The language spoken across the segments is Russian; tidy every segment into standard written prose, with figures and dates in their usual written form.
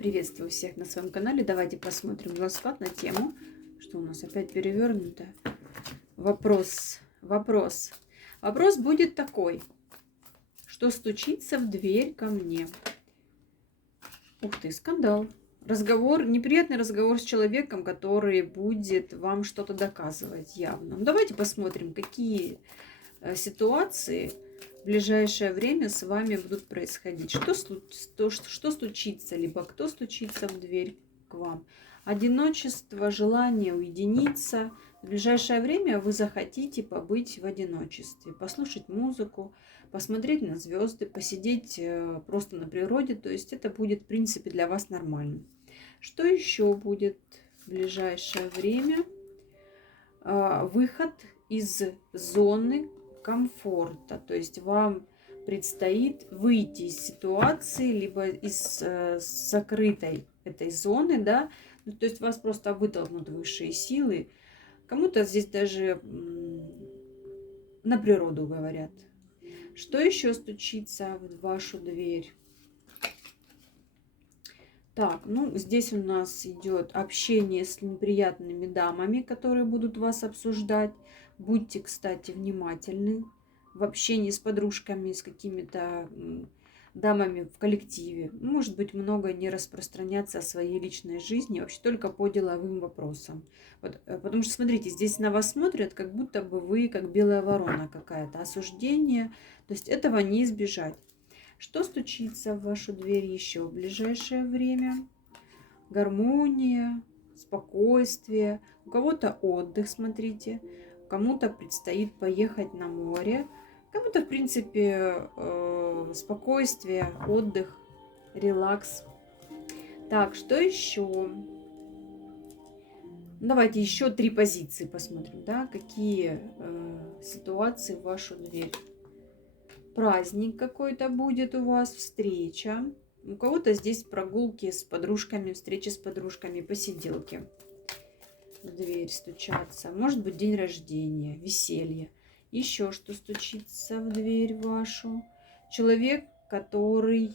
Приветствую всех на своем канале. Давайте посмотрим расклад на тему, что у нас опять перевернуто. Вопрос будет такой: что стучится в дверь ко мне? Ух ты, скандал. Разговор, неприятный разговор с человеком, который будет вам что-то доказывать явно. Ну, давайте посмотрим, какие ситуации в ближайшее время с вами будут происходить. Что стучится, либо кто стучится в дверь к вам. Одиночество, желание уединиться. В ближайшее время вы захотите побыть в одиночестве, послушать музыку, посмотреть на звезды, посидеть просто на природе. То есть это будет, в принципе, для вас нормально. Что еще будет в ближайшее время? Выход из зоны комфорта. То есть вам предстоит выйти из ситуации, либо из закрытой этой зоны, да. Ну, то есть вас просто вытолкнут высшие силы. Кому-то здесь даже на природу говорят. Что еще стучится в вашу дверь? Так, ну здесь у нас идет общение с неприятными дамами, которые будут вас обсуждать. Будьте, кстати, внимательны в общении с подружками, с какими-то дамами в коллективе. Может быть, много не распространяться о своей личной жизни, вообще только по деловым вопросам. Вот, потому что, смотрите, здесь на вас смотрят, как будто бы вы как белая ворона какая-то, осуждение. То есть этого не избежать. Что стучится в вашу дверь еще в ближайшее время? Гармония, спокойствие. У кого-то отдых, смотрите. Кому-то предстоит поехать на море. Кому-то, в принципе, спокойствие, отдых, релакс. Так, что еще? Давайте еще 3 позиции посмотрим, да, какие ситуации в вашу дверь. Праздник какой-то будет у вас, встреча. У кого-то здесь прогулки с подружками, встречи с подружками, посиделки. В дверь стучаться. Может быть, день рождения, веселье. Еще что стучится в дверь вашу. Человек, который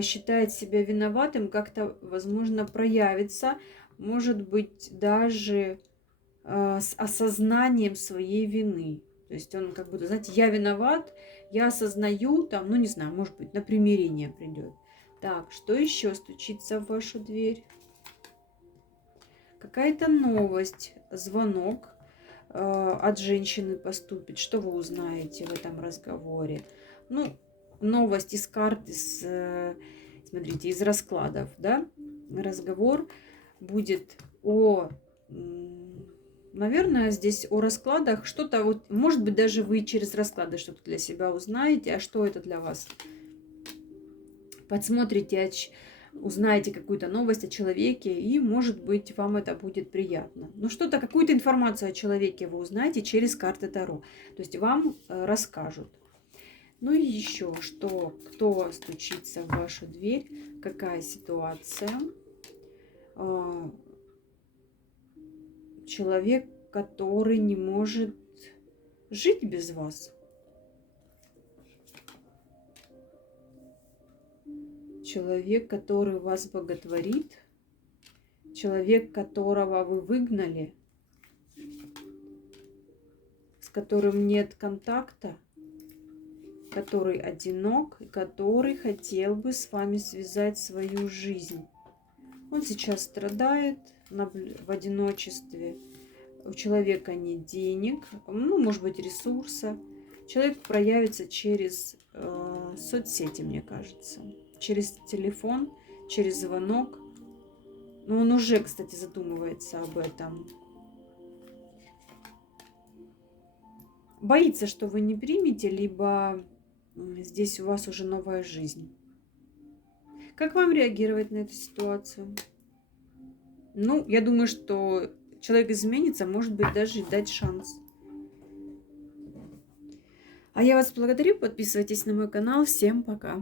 считает себя виноватым, как-то, возможно, проявится. Может быть, даже с осознанием своей вины. То есть он как будто, знаете, я виноват, я осознаю, там, ну не знаю, может быть, на примирение придет. Так, что еще стучится в вашу дверь? Какая-то новость, звонок от женщины поступит. Что вы узнаете в этом разговоре? Ну, новость из карт, смотрите, из раскладов, да? Разговор будет о... Наверное, здесь о раскладах что-то, вот, может быть, даже вы через расклады что-то для себя узнаете. А что это для вас? Подсмотрите, узнаете какую-то новость о человеке, и, может быть, вам это будет приятно. Но что-то, какую-то информацию о человеке вы узнаете через карты Таро. То есть вам расскажут. Ну и еще, кто стучится в вашу дверь, какая ситуация. Человек, который не может жить без вас. Человек, который вас боготворит. Человек, которого вы выгнали, с которым нет контакта, который одинок, и который хотел бы с вами связать свою жизнь. Он сейчас страдает в одиночестве. У человека нет денег, ну, может быть, ресурса. Человек проявится через соцсети, мне кажется. Через телефон, через звонок. Но он уже, кстати, задумывается об этом. Боится, что вы не примете, либо здесь у вас уже новая жизнь. Как вам реагировать на эту ситуацию? Ну, я думаю, что человек изменится, может быть, даже дать шанс. А я вас благодарю, подписывайтесь на мой канал. Всем пока!